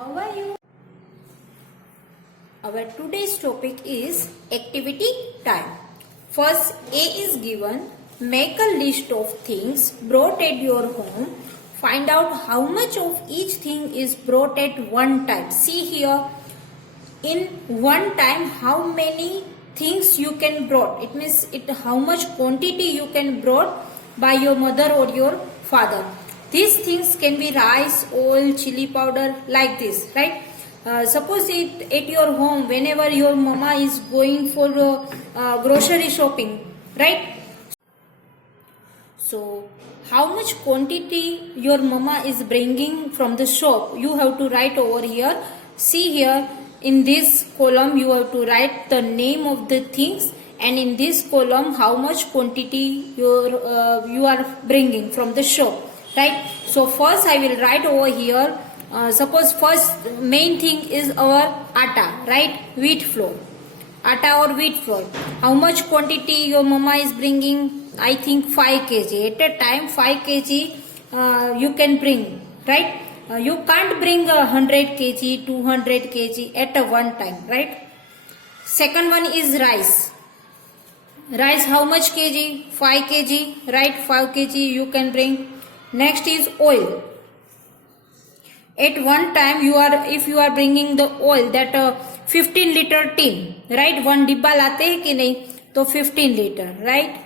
How are you? Our today's topic is activity time. First, A is given. Make a list of things brought at your home. Find out how much of each thing is brought at one time. See here, in one time how many things you can brought. It means how much quantity you can brought by your mother or your father. These things can be rice, oil, chili powder, like this, right? Suppose at your home, whenever your mama is going for grocery shopping, right? So, how much quantity your mama is bringing from the shop, you have to write over here. See here, in this column you have to write the name of the things, and in this column how much quantity you are bringing from the shop, right? So first I will write over here. Suppose first main thing is our atta, right? Wheat flour. Atta or wheat flour. How much quantity your mama is bringing? I think 5 kg. At a time 5 kg you can bring, right? You can't bring 100 kg, 200 kg at a one time, right? Second one is rice. Rice how much kg? 5 kg, right? 5 kg you can bring. Next is oil. At one time if you are bringing the oil, that 15 liter tin, right? One डिब्बा लाते हैं कि नहीं? तो 15 liter, right?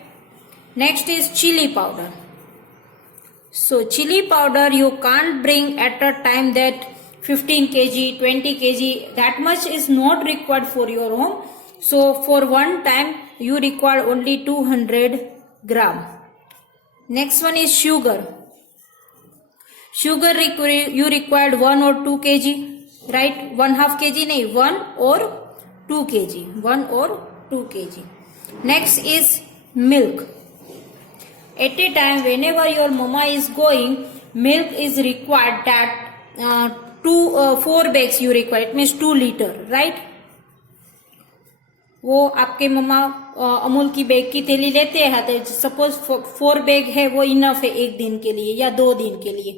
Next is chili powder. So chili powder you can't bring at a time that 15 kg, 20 kg, that much is not required for your home. So for one time you require only 200 gram. Next one is sugar. Sugar you required 1 or 2 kg, right? 1/2 kg nahi, 1 or 2 kg. 1 or 2 kg. Next is milk. At a time whenever your mama is going, milk is required that 4 bags you require. It means 2 liter, right? वो आपके मम्मा अमूल की bag की थैली लेते हैं तो suppose 4 bag है, वो इनफ है एक दिन के लिए या 2 दिन के लिए.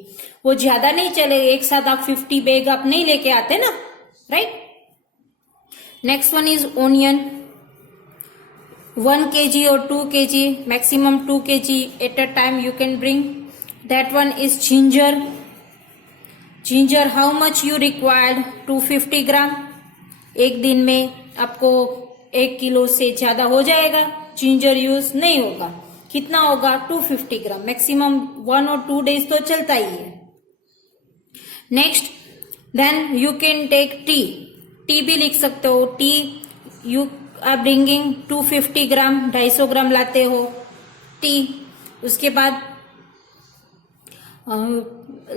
वो ज्यादा नहीं चलेगा, एक साथ आप 50 बैग आप नहीं लेके आते ना, right? Next one is onion. 1 kg or 2 kg, maximum 2 kg at a time you can bring. That one is ginger. Ginger how much you required? 250 gram. एक दिन में आपको 1 किलो से ज्यादा हो जाएगा. जिंजर यूज नहीं होगा. कितना होगा? 250 ग्राम. मैक्सिमम 1 और 2 days तो चलता ही है. Next then you can take tea. Tea भी लिख सकते हो. Tea you are bringing 250 gram, 250 gram लाते हो टी. उसके बाद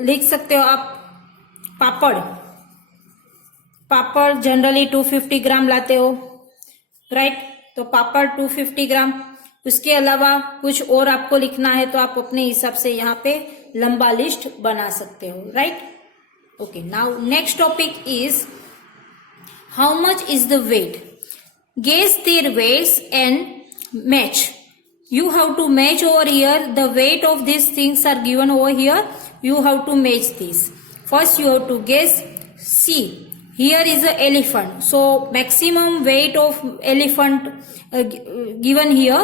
लिख सकते हो आप पापड़. पापड़ जनरली 250 ग्राम लाते हो, राइट? तो पापड़ 250 ग्राम. उसके अलावा कुछ और आपको लिखना है तो आप अपने हिसाब से यहाँ पे लंबा लिस्ट बना सकते हो, right? Okay, now next topic is how much is the weight. Guess their weights and match. You have to match over here. The weight of these things are given over here. You have to match these. First you have to guess. See, here is an elephant. So maximum weight of elephant given here.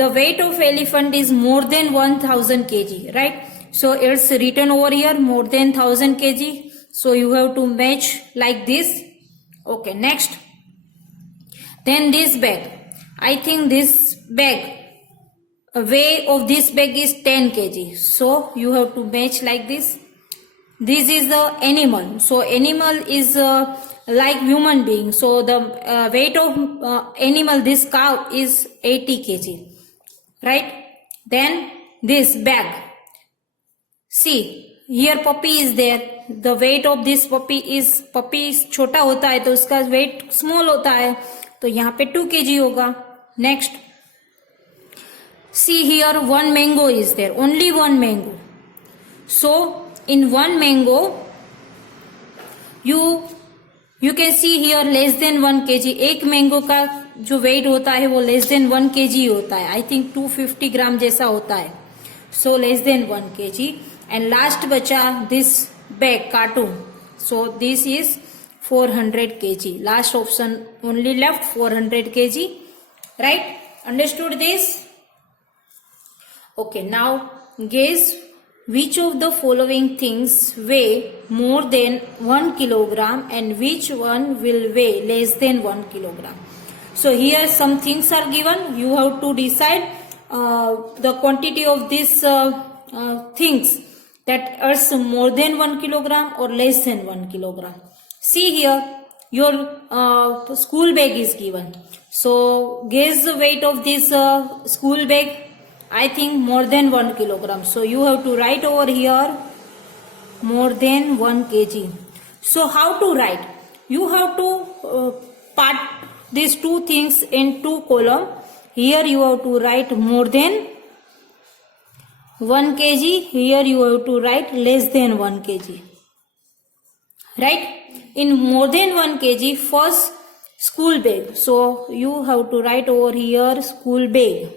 The weight of elephant is more than 1000 kg, right? So it's written over here more than 1000 kg. So you have to match like this. Okay, next. Then this bag. I think this bag, weight of this bag is 10 kg. So you have to match like this. This is the animal. So animal is like human being. So the weight of animal, this cow is 80 kg. Right? Then this bag. See, here puppy is there. The weight of this puppy is छोटा होता है तो उसका weight small होता है. तो यहाँ पे 2 kg होगा. Next, see here 1 mango is there, only 1 mango. So in 1 mango you can see here less than 1 kg. एक मैंगो का जो वेट होता है वो लेस देन 1 kg होता है. आई थिंक 250 ग्राम जैसा होता है. So less than 1 kg. And last बचा this bag carton. So this is 400 kg. Last option only left 400 kg. Right? Understood this? Okay, now guess which of the following things weigh more than 1 kilogram and which one will weigh less than 1 kilogram. So here some things are given. You have to decide the quantity of these things that are more than 1 kilogram or less than 1 kilogram. See here, your school bag is given. So guess the weight of this school bag. I think more than 1 kilogram. So you have to write over here more than 1 kg. So how to write? You have to part these two things in two columns. Here you have to write more than 1 kg. Here you have to write less than 1 kg. Right? In more than 1 kg, first school bag. So you have to write over here school bag.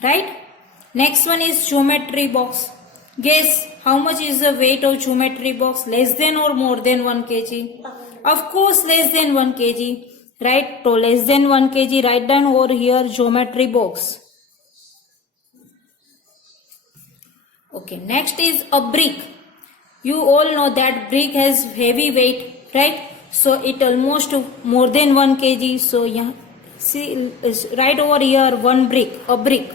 Right? Next one is geometry box. Guess how much is the weight of geometry box? Less than or more than 1 kg? Of course less than 1 kg. Right? So less than 1 kg, write down over here geometry box. Okay, next is a brick. You all know that brick has heavy weight, right? So it almost more than 1 kg. So yeah, see, right over here one brick, a brick.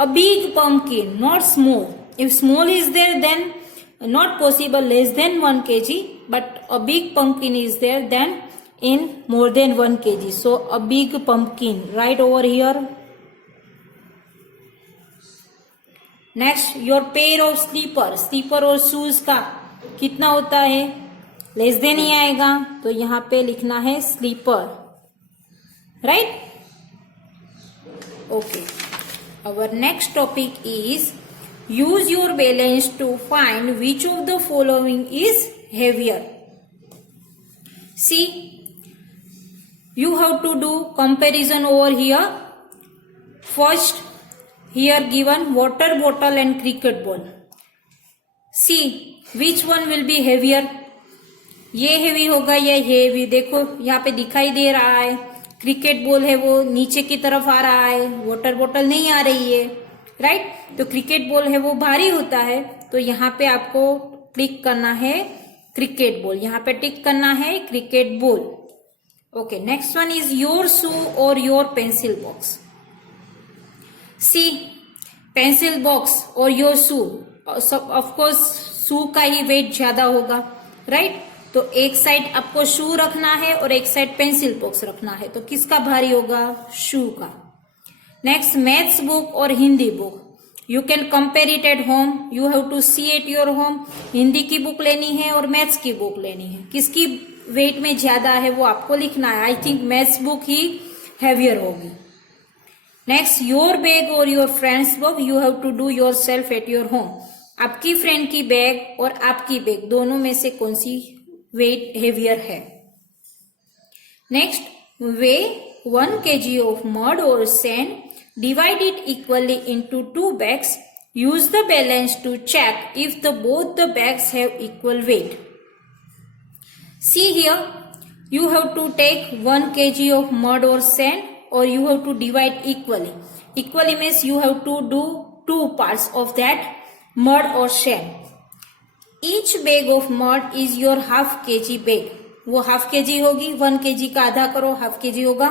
A big pumpkin, not small. If small is there, then not possible less than 1 kg. But a big pumpkin is there, then in more than 1 kg. So a big pumpkin, right over here. Next, your pair of slipper और shoes का कितना होता है? Less then he आएगा, तो यहाँ पे लिखना है slipper. Right? Okay. Our next topic is use your balance to find which of the following is heavier. See, you have to do comparison over here. First, here given water bottle and cricket ball. See, which one will be heavier? ये heavy होगा या heavy? देखो यहाँ पे दिखाई दे रहा है cricket ball है वो नीचे की तरफ आ रहा है, वाटर बॉटल नहीं आ रही है. राइट? तो क्रिकेट बॉल है वो भारी होता है, तो यहाँ पे आपको क्लिक करना है क्रिकेट बॉल, यहाँ पे टिक करना है cricket ball. Okay, next one is your shoe और your pencil box. See, pencil box और your shoe, of course shoe का ही वेट ज्यादा होगा. राइट? तो एक साइड आपको शू रखना है और एक साइड पेंसिल बॉक्स रखना है, तो किसका भारी होगा? शू का. नेक्स्ट, मैथ्स बुक और Hindi book. You can compare it at home. You have to see at your home. Hindi की बुक लेनी है और मैथ्स की बुक लेनी है, किसकी वेट में ज्यादा है वो आपको लिखना है. आई थिंक मैथ्स बुक ही हैवियर होगी. नेक्स्ट, योर बैग और your friends book you have to do yourself at your home. आपकी फ्रेंड की बैग और आपकी बैग दोनों में से कौन सी वेट हेवियर है? Next, weigh 1 kg of mud or sand, divide it equally into 2 bags. Use the balance to check if both the bags have equal weight. See here, you have to take 1 kg of mud or sand, or you have to divide equally. Equally means you have to do 2 parts of that mud or sand. Each bag of mud is your half kg bag. वो half kg होगी, 1 kg का आधा करो, half kg होगा.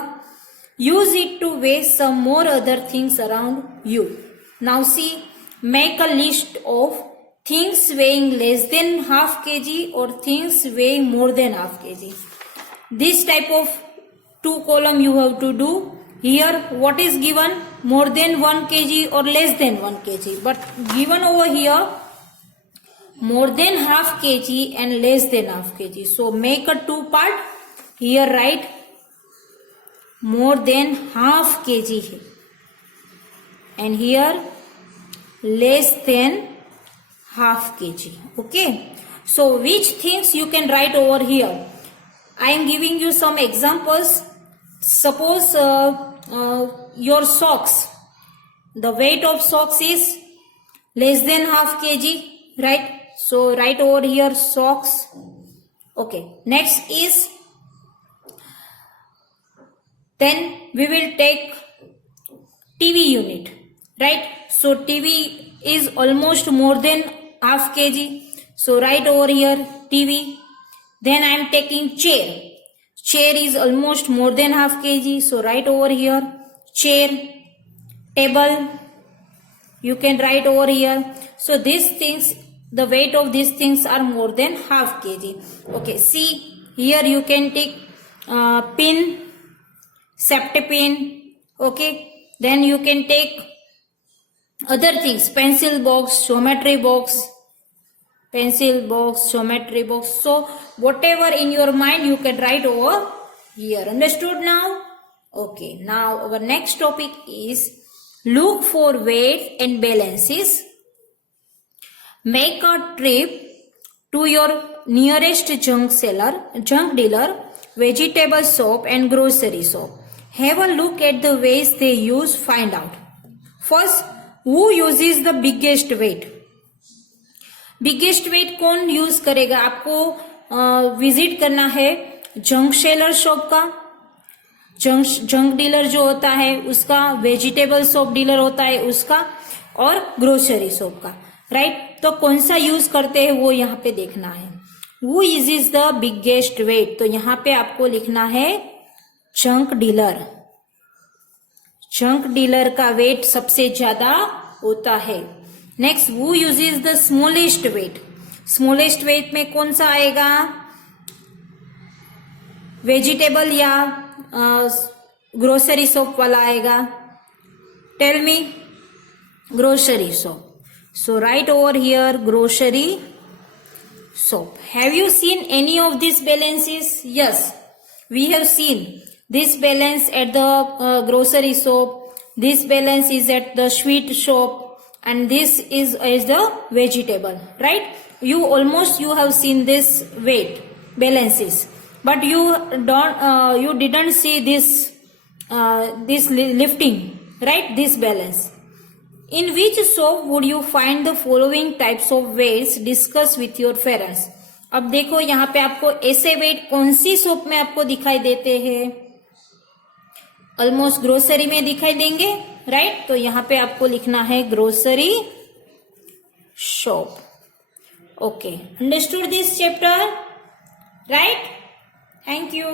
Use it to weigh some more other things around you. Now see, make a list of things weighing less than half kg or things weighing more than half kg. This type of 2 column you have to do. Here what is given? More than 1 kg or less than 1 kg. But given over here more than half kg and less than half kg. So make a 2 part. Here write more than half kg है, and here less than half kg. Okay, so which things you can write over here? I am giving you some examples. Suppose your socks, the weight of socks is less than half kg, right? So write over here socks. Okay. Next is, then we will take TV unit, right? So TV is almost more than half kg. So write over here TV. Then I am taking chair. Chair is almost more than half kg. So write over here chair. Table, you can write over here. So these things, the weight of these things are more than half kg. Okay, see here you can take pin, safety pin. Okay, then you can take other things, pencil box, geometry box, pencil box, geometry box. So whatever in your mind you can write over here. Understood now? Okay, now our next topic is look for weights and balances. Make a trip to your nearest junk dealer, vegetable shop and grocery shop. Have a look at the weights they use, find out. First, who uses the biggest weight? Biggest weight कौन use करेगा? आपको visit करना है junk seller shop का, junk dealer जो होता है उसका, वेजिटेबल शॉप डीलर होता है उसका, और ग्रोसरी शॉप का, राइट? तो कौन सा यूज करते हैं वो यहाँ पे देखना है. Who is the biggest weight? तो यहाँ पे आपको लिखना है जंक डीलर. जंक डीलर का वेट सबसे ज्यादा होता है. Next, who uses the smallest weight? Smallest weight में कौन सा आएगा? वेजिटेबल या ग्रोसरी शॉप वाला आएगा? Tell me. Grocery shop. So right over here grocery shop. Have you seen any of these balances? Yes, we have seen this balance at the grocery shop. This balance is at the sweet shop, and this is the vegetable. Right? You have seen this weight balances, but you didn't see this lifting. Right? This balance. In which shop would you find the following types of weights? Discuss with your parents. अब देखो यहाँ पे आपको ऐसे wait कौन सी shop में आपको दिखाई देते हैं? ऑलमोस्ट ग्रोसरी में दिखाई देंगे, राइट? तो यहाँ पे आपको लिखना है grocery shop. Okay, understood this chapter, right? Thank you.